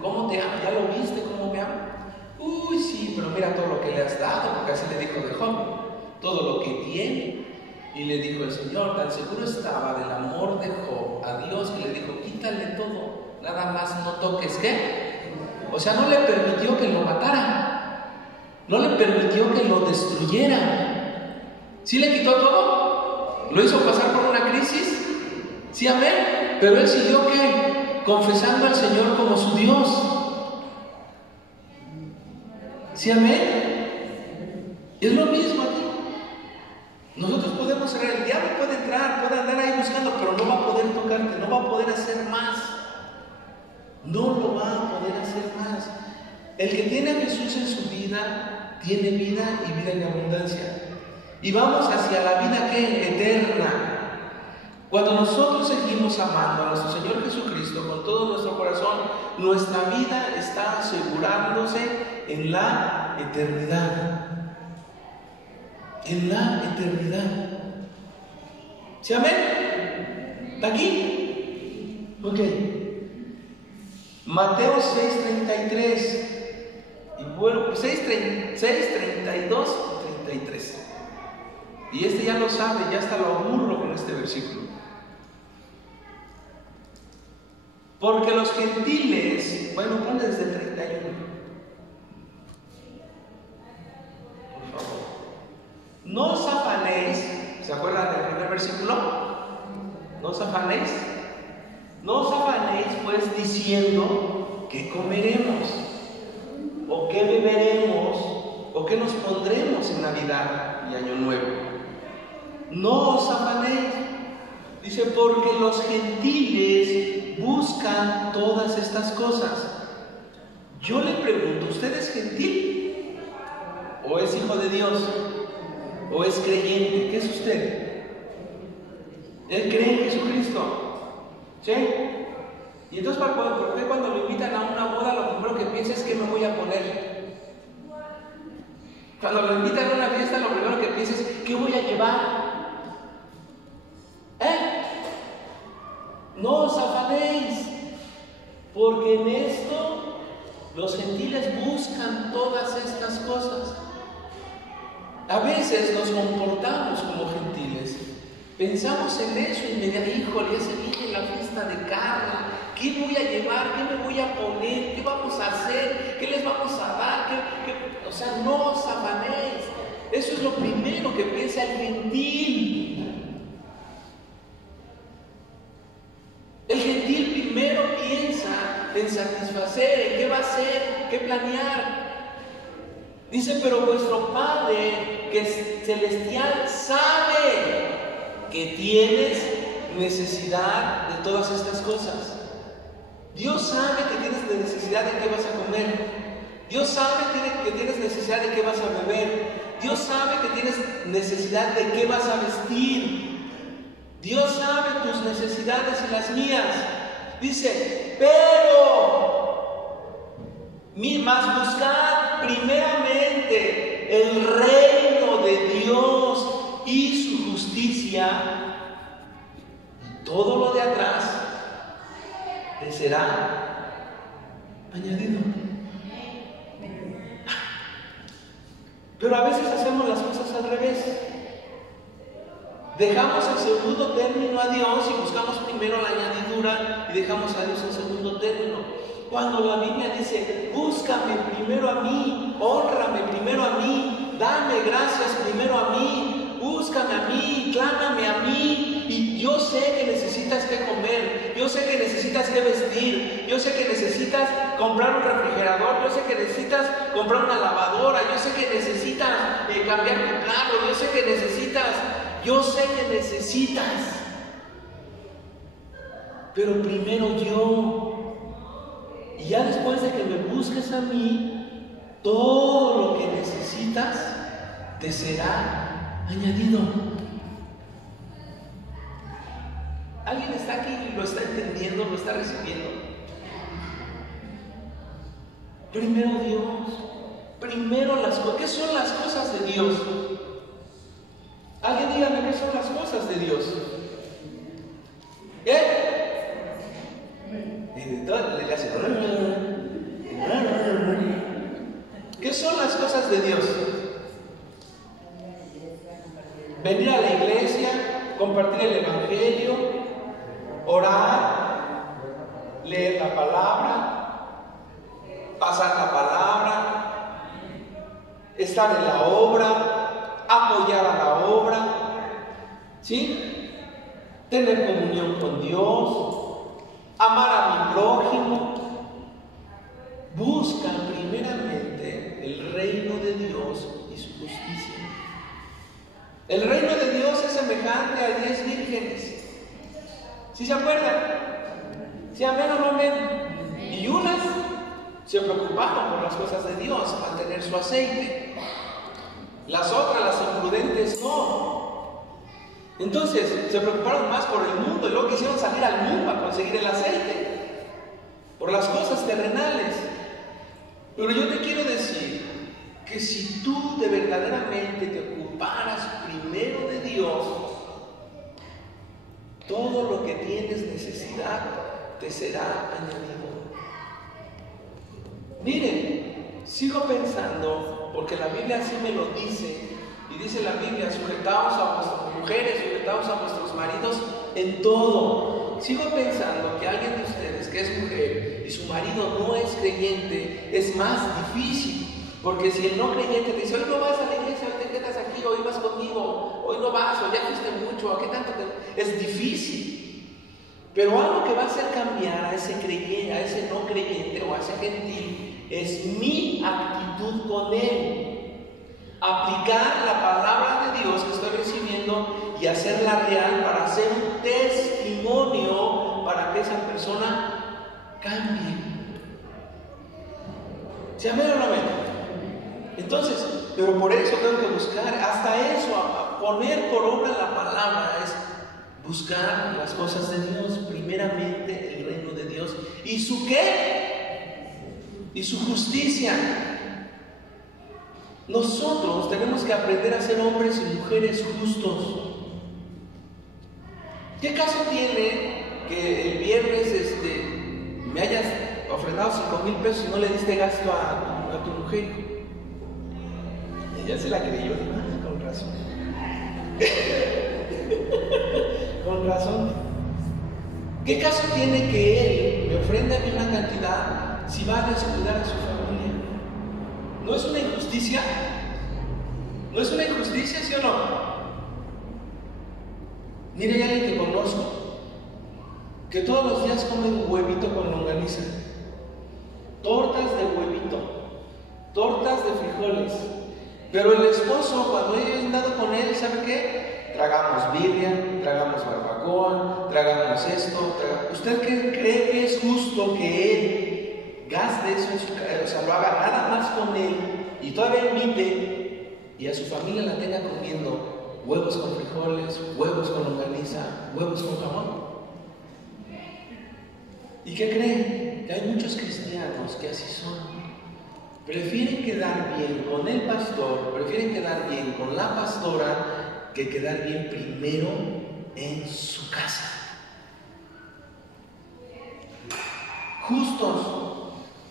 ¿cómo te ama? ¿Ya lo viste cómo me ama? Uy, sí, pero mira todo lo que le has dado, porque así le dijo de Job, todo lo que tiene. Y le dijo el Señor, tan seguro estaba del amor de Job a Dios, que le dijo, quítale todo, nada más no toques, ¿qué? O sea, no le permitió que lo matara, no le permitió que lo destruyera. ¿Sí le quitó todo? ¿Lo hizo pasar por una crisis? Sí, amén. Pero él siguió, ¿qué? Confesando al Señor como su Dios. ¿Sí, amén? Es lo mismo aquí. Nosotros podemos cerrar, el diablo puede entrar, puede andar ahí buscando, pero no va a poder tocarte, no va a poder hacer más. No lo va a poder hacer más. El que tiene a Jesús en su vida, tiene vida y vida en abundancia. Y vamos hacia la vida, ¿qué? Eterna. Cuando nosotros seguimos amando a nuestro Señor Jesucristo con todo nuestro corazón, nuestra vida está asegurándose en la eternidad. En la eternidad. ¿Sí, amén? ¿Está aquí? Ok. Mateo 6:33. Y bueno, 6:32 y 33. Y este ya lo sabe, ya hasta lo aburro con este versículo. Porque los gentiles, bueno, ponle desde el 31. Por favor. No os afanéis, ¿se acuerdan del primer versículo? afanéis. No os afanéis pues diciendo qué comeremos, o qué beberemos, o qué nos pondremos en Navidad y Año Nuevo. No os afanéis. Dice, porque los gentiles buscan todas estas cosas. Yo le pregunto, ¿usted es gentil? ¿O es hijo de Dios? ¿O es creyente? ¿Qué es usted? ¿Él cree en Jesucristo? ¿Sí? Y entonces, ¿por qué cuando lo invitan a una boda lo primero que piensa es qué me voy a poner? Cuando lo invitan a una fiesta lo primero que piensa es qué voy a llevar. No os afanéis, porque en esto los gentiles buscan todas estas cosas. A veces nos comportamos como gentiles, pensamos en eso inmediatamente. Híjole, ya se viene la fiesta de Carla, ¿qué voy a llevar? ¿Qué me voy a poner? ¿Qué vamos a hacer? ¿Qué les vamos a dar? O sea, no os afanéis. Eso es lo primero que piensa el gentil. El gentil primero piensa en satisfacer, en qué va a hacer, qué planear. Dice, pero vuestro Padre que es celestial sabe que tienes necesidad de todas estas cosas. Dios sabe que tienes necesidad de qué vas a comer. Dios sabe que tienes necesidad de qué vas a beber. Dios sabe que tienes necesidad de qué vas a vestir. Dios sabe tus necesidades y las mías. Dice, pero más buscad primeramente el reino de Dios y su justicia, y todo lo de atrás te será añadido. Pero a veces hacemos las cosas al revés. Dejamos en segundo término a Dios y buscamos primero la añadidura y dejamos a Dios en segundo término. Cuando la Biblia dice, búscame primero a mí, hónrame primero a mí, dame gracias primero a mí, búscame a mí, clámame a mí. Y yo sé que necesitas que comer, yo sé que necesitas que vestir, yo sé que necesitas comprar un refrigerador, yo sé que necesitas comprar una lavadora, yo sé que necesitas cambiar tu plato, yo sé que necesitas, pero primero yo. Y ya después de que me busques a mí, todo lo que necesitas te será añadido. ¿Alguien está aquí y lo está entendiendo, lo está recibiendo? Primero Dios, primero las cosas. ¿Qué son las cosas de Dios? Alguien dígame, ¿qué son las cosas de Dios? ¿Qué son las cosas de Dios? Venir a la iglesia, compartir el evangelio, orar, leer la palabra, pasar la palabra, estar en la obra, apoyar a la obra, ¿sí? Tener comunión con Dios, amar a mi prójimo. Busca primeramente el reino de Dios y su justicia. El reino de Dios es semejante a 10 vírgenes. ¿Sí se acuerdan? ¿Sí, amén o no amén? Y unas se preocupaban por las cosas de Dios al tener su aceite. Las otras, las imprudentes, no. Entonces se preocuparon más por el mundo y luego quisieron salir al mundo a conseguir el aceite, por las cosas terrenales. Pero yo te quiero decir que si tú de verdaderamente te ocuparas primero de Dios, todo lo que tienes necesidad te será añadido. Miren, sigo pensando, porque la Biblia así me lo dice, y dice la Biblia, sujetaos a vuestras mujeres, sujetaos a vuestros maridos en todo. Sigo pensando que alguien de ustedes que es mujer y su marido no es creyente, es más difícil, porque si el no creyente te dice, hoy no vas a la iglesia, hoy te quedas aquí, hoy vas conmigo, hoy no vas, o ya fuiste mucho, ¿a qué tanto te...? Es difícil. Pero algo que va a hacer cambiar a ese creyente, a ese no creyente o a ese gentil, es mi actitud con él. Aplicar la palabra de Dios que estoy recibiendo y hacerla real para hacer un testimonio para que esa persona cambie. ¿Se amén o no amén? Entonces, pero por eso tengo que buscar, hasta eso, a poner por obra la palabra, es buscar las cosas de Dios, primeramente el reino de Dios. ¿Y su qué? Y su justicia. Nosotros tenemos que aprender a ser hombres y mujeres justos. ¿Qué caso tiene que el viernes me hayas ofrendado 5,000 pesos y no le diste gasto a tu mujer? Ella se la creyó, con razón. Con razón. ¿Qué caso tiene que él me ofrende a mí una cantidad si va a descuidar a su familia? ¿No es una injusticia? ¿No es una injusticia, sí o no? Mire, hay alguien que conozco que todos los días come un huevito con longaniza, tortas de huevito, tortas de frijoles. Pero el esposo, cuando he andado con él, ¿sabe qué? Tragamos birria, tragamos barbacoa, tragamos esto. ¿Usted cree que es justo que él gaste eso en su casa, o sea, lo haga nada más con él y todavía invite y a su familia la tenga comiendo huevos con frijoles, huevos con longaniza, huevos con jamón? ¿Y qué creen? Que hay muchos cristianos que así son. Prefieren quedar bien con el pastor, prefieren quedar bien con la pastora, que quedar bien primero en su casa. Justos.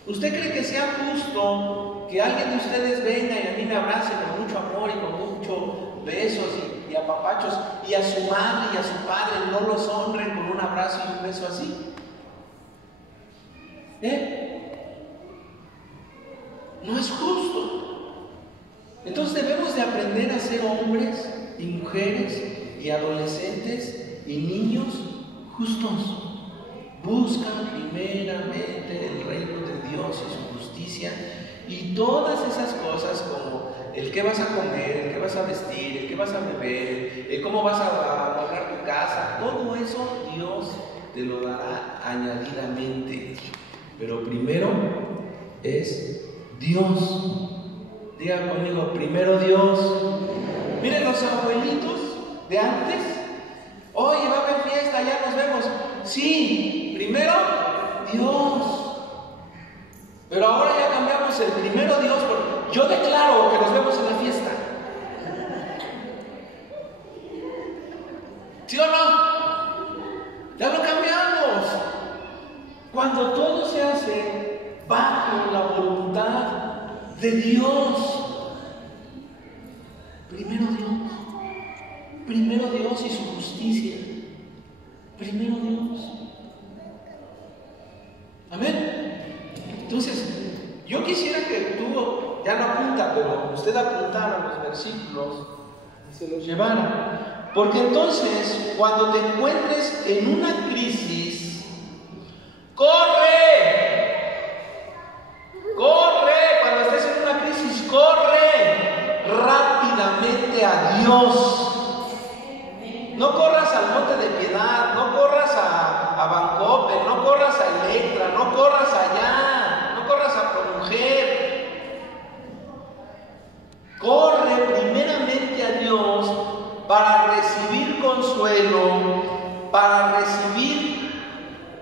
¿Usted cree que sea justo que alguien de ustedes venga y a mí me abrace con mucho amor y con muchos besos y apapachos, y a su madre y a su padre no los honren con un abrazo y un beso así? No es justo. Entonces debemos de aprender a ser hombres y mujeres y adolescentes y niños justos. Buscan primeramente el reino de Dios y su justicia, y todas esas cosas como el qué vas a comer, el qué vas a vestir, el qué vas a beber, el cómo vas a adornar tu casa, todo eso Dios te lo dará añadidamente. Pero primero es Dios. Diga conmigo, primero Dios. Miren los abuelitos de antes. Oye, va a haber fiesta, ya nos vemos. Sí, primero Dios. Pero ahora ya cambiamos el primero Dios por yo declaro que nos vemos en la fiesta. ¿Sí o no? Ya lo cambiamos. Cuando todo se hace bajo la voluntad de Dios. Primero Dios y su justicia. Primero Dios. Amén. Entonces, yo quisiera que tú, ya no apunta, pero usted apuntara los versículos y se los llevara. Porque entonces, cuando te encuentres en una crisis, ¡corre! ¡Corre! Cuando estés en una crisis, ¡corre! Rápidamente a Dios. No corras al Monte de Piedad, no corras a Bancope, no corras a Electra, no corras allá, no corras a Promujer. Corre primeramente a Dios para recibir consuelo, para recibir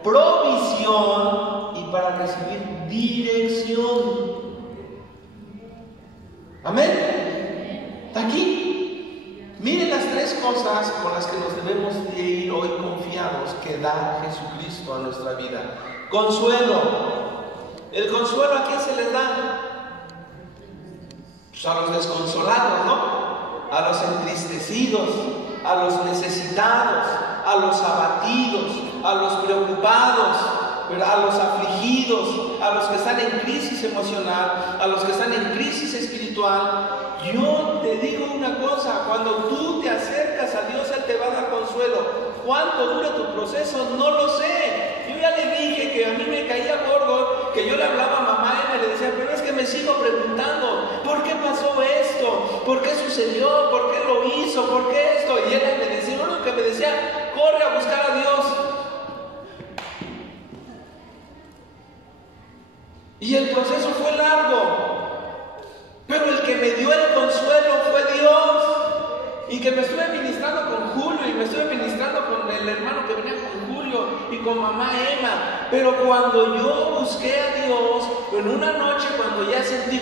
provisión y para recibir dirección. Amén. ¿Está aquí? Miren las tres cosas con las que nos debemos de ir hoy confiados que da Jesucristo a nuestra vida. Consuelo. ¿El consuelo a quién se les da? Pues a los desconsolados, ¿no? A los entristecidos, a los necesitados, a los abatidos, a los preocupados, a los afligidos, a los que están en crisis emocional, a los que están en crisis espiritual. Yo te digo una cosa, cuando tú te acercas a Dios, Él te va a dar consuelo. ¿Cuánto dura tu proceso? No lo sigo preguntando, ¿por qué pasó esto? ¿Por qué sucedió? ¿Por qué lo hizo? ¿Por qué esto? Y él me decía, lo único que me decía, corre a buscar a Dios. Y el proceso fue largo, pero el que me dio el consuelo fue Dios. Y que me estuve ministrando con Julio, y me estuve ministrando con el hermano que venía con Julio, y con mamá Emma. Pero cuando yo busqué a Dios, en una noche cuando ya sentí,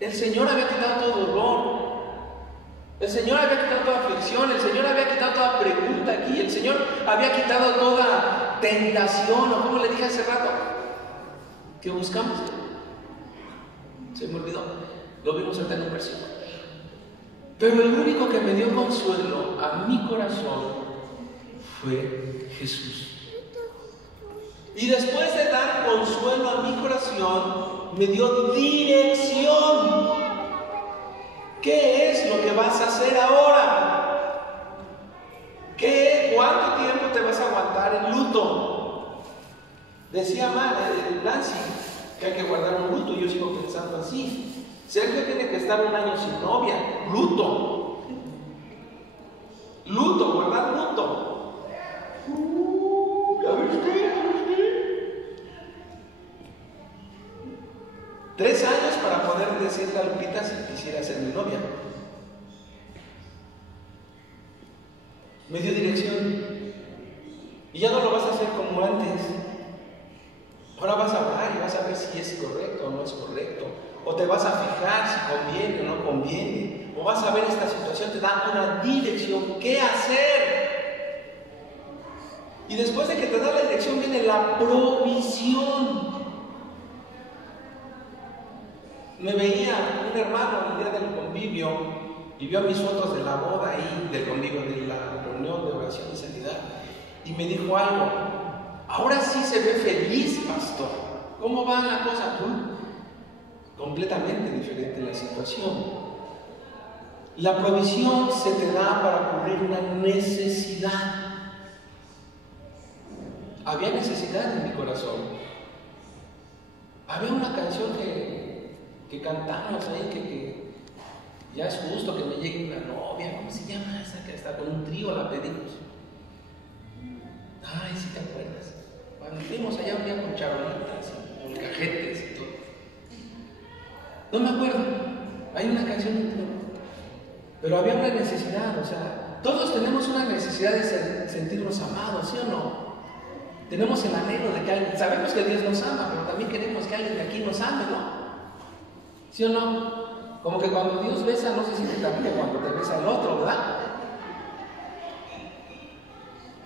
el Señor había quitado todo dolor, el Señor había quitado toda aflicción, el Señor había quitado toda pregunta aquí, el Señor había quitado toda tentación, o como le dije hace rato, que buscamos. Se me olvidó, lo vimos en un versículo. Pero el único que me dio consuelo a mi corazón fue Jesús. Y después de dar consuelo a mi corazón, me dio dirección. ¿Qué es lo que vas a hacer ahora? ¿Cuánto tiempo te vas a aguantar en luto? Decía Nancy que hay que guardar un luto, y yo sigo pensando así. Sergio tiene que estar un año sin novia, luto, guardar luto. ¿Ya ves qué? 3 años para poder decirle a Lupita si quisiera ser mi novia. Me dio dirección. Y ya no lo vas a hacer como antes. Ahora vas a hablar y vas a ver si es correcto o no es correcto. O te vas a fijar si conviene o no conviene. O vas a ver esta situación, te da una dirección. ¿Qué hacer? Y después de que te da la dirección viene la provisión. Me veía un hermano el día del convivio y vio mis fotos de la boda ahí, del convivio, de la reunión de oración y sanidad. Y me dijo algo. Ahora sí se ve feliz, pastor. ¿Cómo va la cosa? Completamente diferente la situación. La provisión se te da para cubrir una necesidad. Había necesidad en mi corazón. Había una canción que cantamos ahí, que ya es justo que me llegue una novia. ¿Cómo se llama esa? Que hasta con un trío la pedimos. Ay, si te acuerdas. Cuando fuimos allá un día con charolitas, con cajetes y todo. No me acuerdo. Hay una canción, pero había una necesidad. O sea, todos tenemos una necesidad de sentirnos amados, ¿sí o no? Tenemos el anhelo de que alguien, sabemos que Dios nos ama, pero también queremos que alguien de aquí nos ame, ¿no? ¿Sí o no? Como que cuando Dios besa, no se siente tan bien cuando te besa el otro, ¿verdad?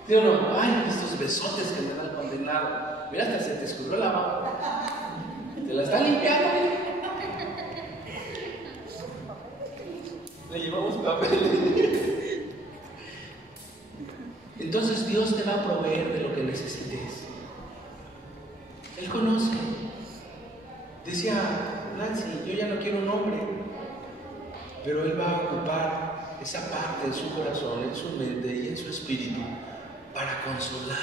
¿Sí o no? Ay, estos besotes que me da el condenado. Mira, hasta se te escurrió la baba. Te la está limpiando. Le llevamos papel. Entonces Dios te va a proveer de lo que necesites. Él conoce. Decía Nancy, yo ya no quiero un hombre, pero Él va a ocupar esa parte en su corazón, en su mente y en su espíritu para consolar,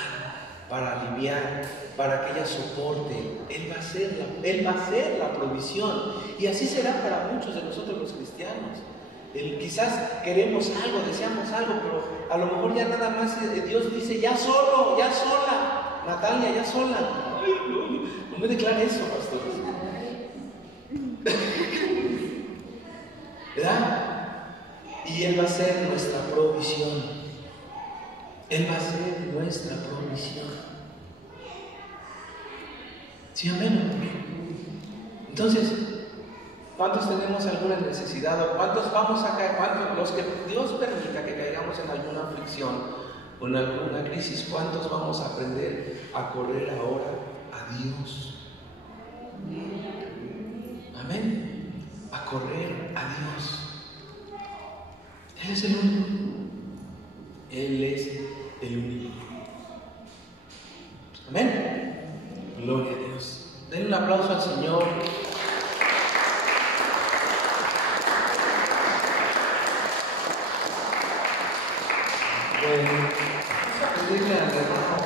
para aliviar, para que ella soporte. Él va a ser la provisión. Y así será para muchos de nosotros los cristianos. Quizás queremos algo, deseamos algo, pero a lo mejor ya nada más Dios dice, ya solo, ya sola, Natalia, ya sola. No me declare eso, pastor. ¿Verdad? Y Él va a ser nuestra provisión. Él va a ser nuestra provisión. ¿Sí, amén? Entonces, ¿cuántos tenemos alguna necesidad? ¿O cuántos vamos a caer? ¿Cuántos? Los que Dios permita que caigamos en alguna aflicción o en alguna crisis, ¿cuántos vamos a aprender a correr ahora a Dios? Amén. A correr a Dios. Él es el único. Él es el único. Amén. Gloria a Dios. Den un aplauso al Señor. Bueno, vamos a pedirle al hermano